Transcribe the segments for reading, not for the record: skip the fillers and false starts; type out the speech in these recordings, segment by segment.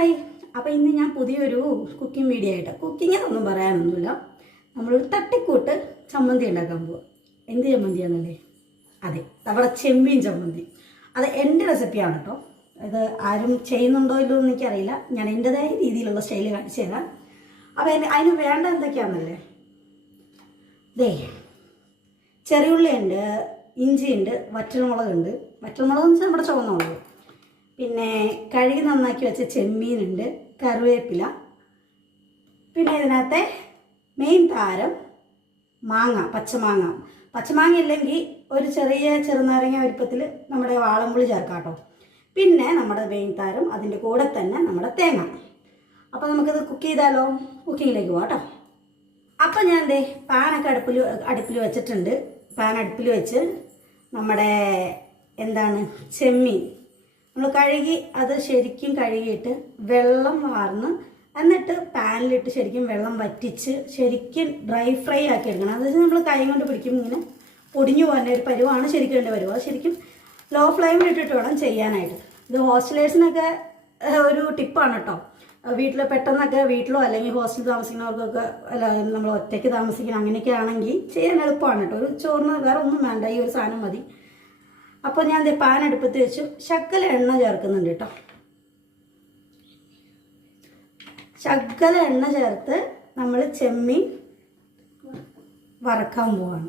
Hi. അപ്പോൾ ഇന്ന് ഞാൻ പുതിയൊരു കുക്കിംഗ് വീഡിയോ ആയിട്ട്, കുക്കിങ്ങിനൊന്നും പറയാനൊന്നുമില്ല, നമ്മളൊരു തട്ടിക്കൂട്ട് ചമ്മന്തി ഉണ്ടാക്കാൻ പോവുക. എന്ത് ചമ്മന്തിയാണല്ലേ? അതെ, നമ്മുടെ ചെമ്മീൻ ചമ്മന്തി. അത് എൻ്റെ റെസിപ്പിയാണ് കേട്ടോ. അത് ആരും ചെയ്യുന്നുണ്ടോ ഇല്ലോ എന്ന് എനിക്കറിയില്ല. ഞാൻ എൻ്റെതായ രീതിയിലുള്ള സ്റ്റൈല് കാണിച്ചു തരാം. അപ്പോൾ അതിന് വേണ്ട എന്തൊക്കെയാണെന്നല്ലേ, ദേ ചെറിയുള്ളിയുണ്ട്, ഇഞ്ചിയുണ്ട്, വറ്റൽമുളകുണ്ട്. വറ്റൽമുളക് എന്ന് വെച്ചാൽ നമ്മുടെ ചുവന്ന മുളക്. പിന്നെ കഴുകി നന്നാക്കി വെച്ച ചെമ്മീനുണ്ട്, കറിവേപ്പില. പിന്നെ ഇതിനകത്തെ മെയിൻ താരം മാങ്ങ, പച്ചമാങ്ങ. പച്ചമാങ്ങ ഇല്ലെങ്കിൽ ഒരു ചെറുനാരങ്ങ വലുപ്പത്തിൽ നമ്മുടെ വാളംപുളി ചേർക്കാം കേട്ടോ. പിന്നെ നമ്മുടെ മെയിൻ താരം അതിൻ്റെ കൂടെ തന്നെ നമ്മുടെ തേങ്ങ. അപ്പോൾ നമുക്കിത് കുക്ക് ചെയ്താലോ? കുക്കിങ്ങിലേക്ക് പോകാം കേട്ടോ. അപ്പം ഞാൻ ദേ പാനൊക്കെ അടുപ്പിൽ വെച്ചിട്ടുണ്ട്. പാൻ അടുപ്പിൽ വെച്ച് നമ്മുടെ ചെമ്മീൻ നമ്മൾ കഴുകി, അത് ശരിക്കും കഴുകിയിട്ട് വെള്ളം വാർന്ന്, എന്നിട്ട് പാനിലിട്ട് ശരിക്കും വെള്ളം വറ്റിച്ച് ശരിക്കും ഡ്രൈ ഫ്രൈ ആക്കി എടുക്കണം. അത് നമ്മൾ കൈ കൊണ്ട് പിടിക്കുമ്പോൾ ഇങ്ങനെ പൊടിഞ്ഞു പോകുന്ന ഒരു പരുവാണ് ശരിക്കും വേണ്ട പരുവ്. അത് ശരിക്കും ലോ ഫ്ലെയിമിൽ ഇട്ടിട്ട് വേണം ചെയ്യാനായിട്ട്. ഇത് ഹോസ്റ്റലേഴ്സിനൊക്കെ ഒരു ടിപ്പാണ് കേട്ടോ. വീട്ടിലോ അല്ലെങ്കിൽ ഹോസ്റ്റലിൽ താമസിക്കുന്നവർക്കൊക്കെ, അല്ല നമ്മൾ ഒറ്റയ്ക്ക് താമസിക്കണം അങ്ങനെയൊക്കെ ആണെങ്കിൽ ചെയ്യാൻ എളുപ്പമാണ് കേട്ടോ. ഒരു ചോറിന് വേറെ ഒന്നും വേണ്ട, ഈ ഒരു സാധനം മതി. അപ്പോൾ ഞാൻ പാൻ അടുപ്പത്ത് വെച്ചു, ശകല എണ്ണ ചേർക്കുന്നുണ്ട് കേട്ടോ. ശകല എണ്ണ ചേർത്ത് നമ്മൾ ചെമ്മീൻ വറക്കാൻ പോവാണ്.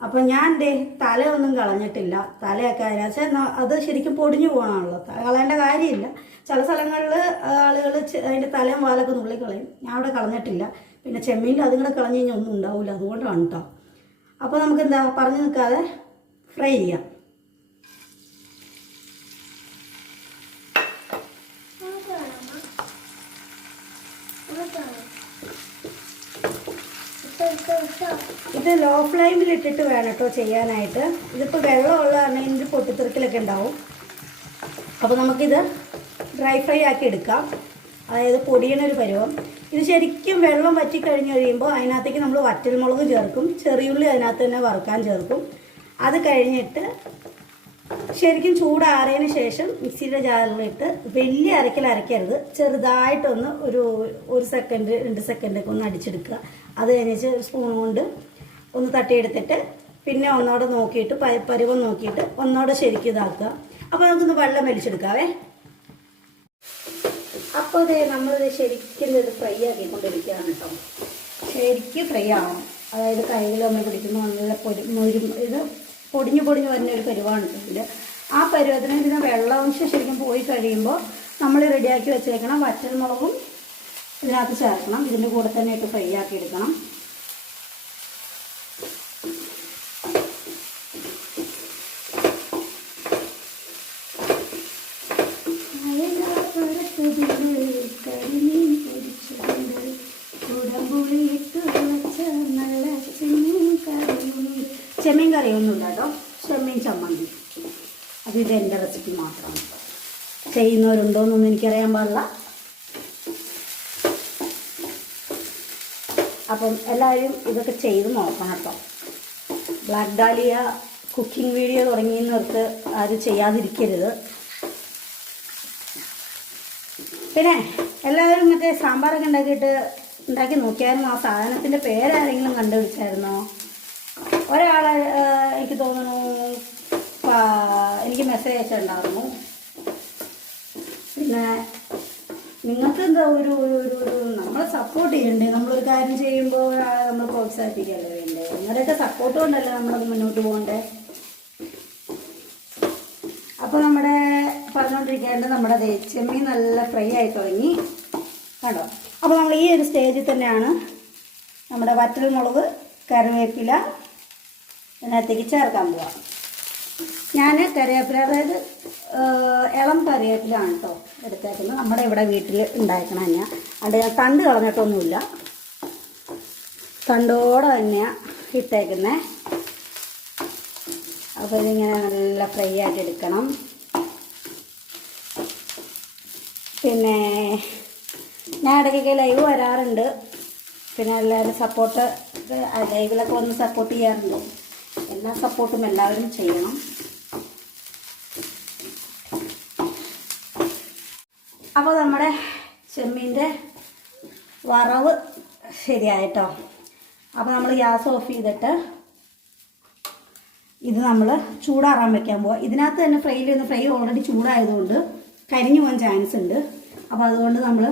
അപ്പോൾ ഞാൻ തലയൊന്നും കളഞ്ഞിട്ടില്ല. തലയൊക്കെ അതിനകത്ത് അത് ശരിക്കും പൊടിഞ്ഞു പോകണമല്ലോ, കളയേണ്ട കാര്യമില്ല. ചില സ്ഥലങ്ങളിൽ ആളുകൾ അതിൻ്റെ തലയും വാലൊക്കെ നുള്ളിക്കളയും. ഞാൻ അവിടെ കളഞ്ഞിട്ടില്ല. പിന്നെ ചെമ്മീനിൽ അതും കൂടെ കളഞ്ഞു കഴിഞ്ഞാൽ ഒന്നും ഉണ്ടാവില്ല, അതുകൊണ്ടാണ് കേട്ടോ. അപ്പോൾ നമുക്ക് പറഞ്ഞു നിൽക്കാതെ ഫ്രൈ ചെയ്യാം. ഇത് ലോ ഫ്ലെയിമിൽ ഇട്ടിട്ട് വേണം കേട്ടോ ചെയ്യാനായിട്ട്. ഇതിപ്പോൾ വെള്ളമുള്ള കാരണം ഇതിൻ്റെ പൊട്ടിത്തെറിക്കലൊക്കെ ഉണ്ടാവും. അപ്പോൾ നമുക്കിത് ഡ്രൈ ഫ്രൈ ആക്കി എടുക്കാം, അതായത് പൊടിയണൊരു പരുവം. ഇത് ശരിക്കും വെള്ളം വറ്റി കഴിഞ്ഞ് കഴിയുമ്പോൾ അതിനകത്തേക്ക് നമ്മൾ വറ്റൽമുളക് ചേർക്കും, ചെറിയുള്ളി അതിനകത്ത് തന്നെ വറുക്കാൻ ചേർക്കും. അത് കഴിഞ്ഞിട്ട് ശരിക്കും ചൂടാറിയതിന് ശേഷം മിക്സിയുടെ ജാറിലിട്ട് വലിയ അരക്കരുത്, ചെറുതായിട്ടൊന്ന് ഒരു സെക്കൻഡ് 2 സെക്കൻഡൊക്കെ ഒന്ന് അടിച്ചെടുക്കുക. അത് കഴിഞ്ഞിട്ട് സ്പൂൺ കൊണ്ട് ഒന്ന് തട്ടിയെടുത്തിട്ട് പിന്നെ ഒന്നോടെ നോക്കിയിട്ട് പരുവം നോക്കിയിട്ട് ഒന്നോടെ ശരിക്കും ഇതാക്കുക. അപ്പോൾ നമുക്കൊന്ന് വെള്ളം വലിച്ചെടുക്കാവേ. അപ്പോൾ നമ്മളിത് ശരിക്കും ഇത് ഫ്രൈ ആക്കിക്കൊണ്ടിരിക്കുകയാണ് കേട്ടോ. ശരിക്കും ഫ്രൈ ആവണം, അതായത് കയ്യിൽ നമ്മൾ പിടിക്കുമ്പോൾ നല്ല ഇത് പൊടിഞ്ഞു വരുന്ന ഒരു പരുവാണ് ഇതിൽ. ആ പരുവത്തിന് ഇതിന് വെള്ളാംശം ശരിക്കും പോയി കഴിയുമ്പോൾ നമ്മൾ റെഡിയാക്കി വെച്ചേക്കണം വറ്റൽമുളകും ഇതിനകത്ത് ചേർക്കണം. ഇതിൻ്റെ കൂടെ തന്നെ ഇട്ട് ഫ്രൈ ആക്കി എടുക്കണം. ചെമ്മീൻ കറിയൊന്നുമില്ല കേട്ടോ, ചെമ്മീൻ ചമ്മന്തി. അത് ഇതെൻ്റെ റെസിപ്പി മാത്രമാണ്. ചെയ്യുന്നവരുണ്ടോയെന്നൊന്നും എനിക്കറിയാൻ പാടില്ല. അപ്പം എല്ലാവരും ഇതൊക്കെ ചെയ്ത് നോക്കണം കേട്ടോ. ബ്ലാക്ക് ഡാലിയ കുക്കിംഗ് വീഡിയോ തുടങ്ങിയെന്നവർക്ക് ആരും ചെയ്യാതിരിക്കരുത്. പിന്നെ എല്ലാവരും മറ്റേ സാമ്പാറൊക്കെ ഉണ്ടാക്കി നോക്കിയായിരുന്നു. ആ സാധനത്തിൻ്റെ പേരാരെങ്കിലും കണ്ടുപിടിച്ചായിരുന്നോ? ഒരാൾ എനിക്ക് തോന്നുന്നു എനിക്ക് മെസ്സേജ് അയച്ചിട്ടുണ്ടായിരുന്നു. പിന്നെ നിങ്ങൾക്ക് എന്താ ഒരു നമ്മളെ സപ്പോർട്ട് ചെയ്യണ്ടേ? നമ്മളൊരു കാര്യം ചെയ്യുമ്പോൾ നമ്മൾ പ്രോത്സാഹിപ്പിക്കുകയല്ലേ വേണ്ടേ? നിങ്ങളുടെയൊക്കെ സപ്പോർട്ട് കൊണ്ടല്ലേ നമ്മളത് മുന്നോട്ട് പോകണ്ടേ? അപ്പോൾ പറഞ്ഞുകൊണ്ടിരിക്കേണ്ടത് നമ്മുടെ ചെമ്മീൻ നല്ല ഫ്രൈ ആയി തുടങ്ങി കണ്ടോ. അപ്പോൾ നമ്മൾ ഈ ഒരു സ്റ്റേജിൽ തന്നെയാണ് നമ്മുടെ വറ്റൽമുളക്, കറിവേപ്പില ഇതിനകത്തേക്ക് ചേർക്കാൻ പോവാം. ഞാൻ കറിവേപ്പില, അതായത് ഇളം കറിവേപ്പിലാണ് കേട്ടോ എടുത്തേക്കുന്നത്. നമ്മുടെ ഇവിടെ വീട്ടിൽ ഉണ്ടാക്കണം തന്നെയാണ്. അത് ഞാൻ തണ്ട് കളഞ്ഞിട്ടൊന്നുമില്ല, തണ്ടോടെ തന്നെയാണ് ഇട്ടേക്കുന്നത്. അപ്പോൾ ഇതിങ്ങനെ നല്ല ഫ്രൈ ആക്കി എടുക്കണം. പിന്നെ ഞാൻ ഇടയ്ക്കൊക്കെ ലൈവ് വരാറുണ്ട്. പിന്നെ എല്ലാവരും ലൈവിലൊക്കെ വന്ന് സപ്പോർട്ട് ചെയ്യാറുണ്ട്. എല്ലാ സപ്പോർട്ടും എല്ലാവരും ചെയ്യണം. അപ്പോൾ നമ്മുടെ ചെമ്മീൻ്റെ വറവ് ശരിയായിട്ടോ. അപ്പോൾ നമ്മൾ ഗ്യാസ് ഓഫ് ചെയ്തിട്ട് ഇത് നമ്മൾ ചൂടാറാൻ വെക്കാൻ പോവാം. ഇതിനകത്ത് തന്നെ ഫ്രൈ ഓൾറെഡി ചൂടായതുകൊണ്ട് കരിഞ്ഞു പോകാൻ ചാൻസ് ഉണ്ട്. അപ്പോൾ അതുകൊണ്ട് നമ്മൾ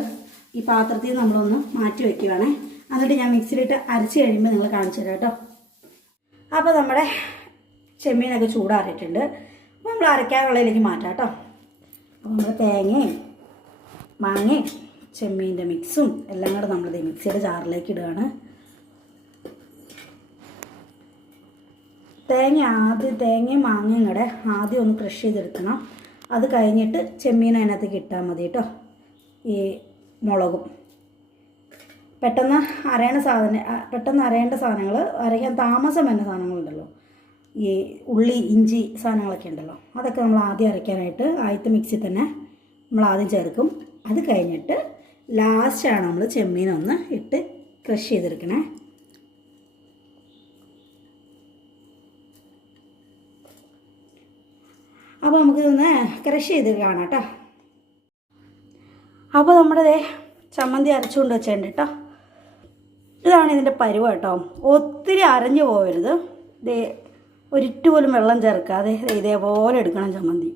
ഈ പാത്രത്തിൽ നിന്ന് നമ്മളൊന്ന് മാറ്റി വയ്ക്കുകയാണേ. എന്നിട്ട് ഞാൻ മിക്സിയിലിട്ട് അരച്ച് കഴിയുമ്പോൾ നിങ്ങൾ കാണിച്ചു തരാം കേട്ടോ. അപ്പോൾ നമ്മുടെ ചെമ്മീനൊക്കെ ചൂടാറിയിട്ടുണ്ട്. അപ്പോൾ നമ്മൾ അരയ്ക്കാനുള്ളതിലേക്ക് മാറ്റാം കേട്ടോ. അപ്പോൾ നമ്മൾ തേങ്ങയും മാങ്ങയും ചെമ്മീൻ്റെ മിക്സും എല്ലാം കൂടെ നമ്മളിത് മിക്സിയുടെ ജാറിലേക്ക് ഇടുകയാണ്. തേങ്ങയും മാങ്ങയും കൂടെ ആദ്യം ഒന്ന് ക്രഷ് ചെയ്തെടുക്കണം. അത് കഴിഞ്ഞിട്ട് ചെമ്മീൻ അതിനകത്തേക്ക് ഇട്ടാൽ മതി കേട്ടോ. ഈ മുളകും പെട്ടെന്ന് അരയേണ്ട സാധനങ്ങൾ, അരയ്ക്കാൻ താമസം വരുന്ന സാധനങ്ങളുണ്ടല്ലോ, ഈ ഉള്ളി ഇഞ്ചി സാധനങ്ങളൊക്കെ ഉണ്ടല്ലോ, അതൊക്കെ നമ്മൾ ആദ്യം അരയ്ക്കാനായിട്ട് ആദ്യത്തെ മിക്സി തന്നെ നമ്മൾ ആദ്യം ചേർക്കും. അത് കഴിഞ്ഞിട്ട് ലാസ്റ്റാണ് നമ്മൾ ചെമ്മീനൊന്ന് ഇട്ട് ക്രഷ് ചെയ്തെടുക്കണേ. അപ്പോൾ നമുക്കിതൊന്ന് ക്രഷ് ചെയ്ത് കാണാം കേട്ടോ. അപ്പോൾ നമ്മുടെ ചമ്മന്തി അരച്ചുകൊണ്ട് വെച്ചിട്ടുണ്ട് കേട്ടോ. ഇതാണ് ഇതിൻ്റെ പരുവം കേട്ടോ. ഒത്തിരി അരഞ്ഞു പോകരുത്. ഒരിറ്റു പോലും വെള്ളം ചേർക്കാതെ ഇതേപോലെ എടുക്കണം ചമ്മന്തി.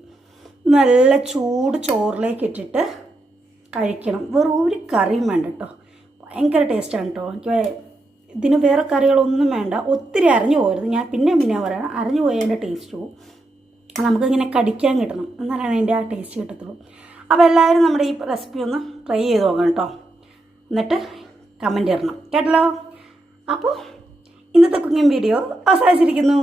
നല്ല ചൂട് ചോറിലേക്ക് ഇട്ടിട്ട് കഴിക്കണം. വേറെ ഒരു കറിയും വേണ്ട കേട്ടോ. ഭയങ്കര ടേസ്റ്റാണ് കേട്ടോ. എനിക്ക് ഇതിന് വേറെ കറികളൊന്നും വേണ്ട. ഒത്തിരി അരഞ്ഞു പോകരുത്. ഞാൻ പിന്നെ പറയണം, അരഞ്ഞു പോയതിൻ്റെ ടേസ്റ്റ് പോവും. നമുക്കിങ്ങനെ കടിക്കാൻ കിട്ടണം, എന്നാലാണ് അതിൻ്റെ ആ ടേസ്റ്റ് കിട്ടത്തുള്ളൂ. അപ്പോൾ എല്ലാവരും നമ്മുടെ ഈ റെസിപ്പി ഒന്ന് ട്രൈ ചെയ്ത് നോക്കണം കേട്ടോ. എന്നിട്ട് കമൻറ്റ് ഇടണം കേട്ടല്ലോ. അപ്പോൾ ഇന്നത്തെ കുക്കിംഗ് വീഡിയോ അവസാനിച്ചിരിക്കുന്നു.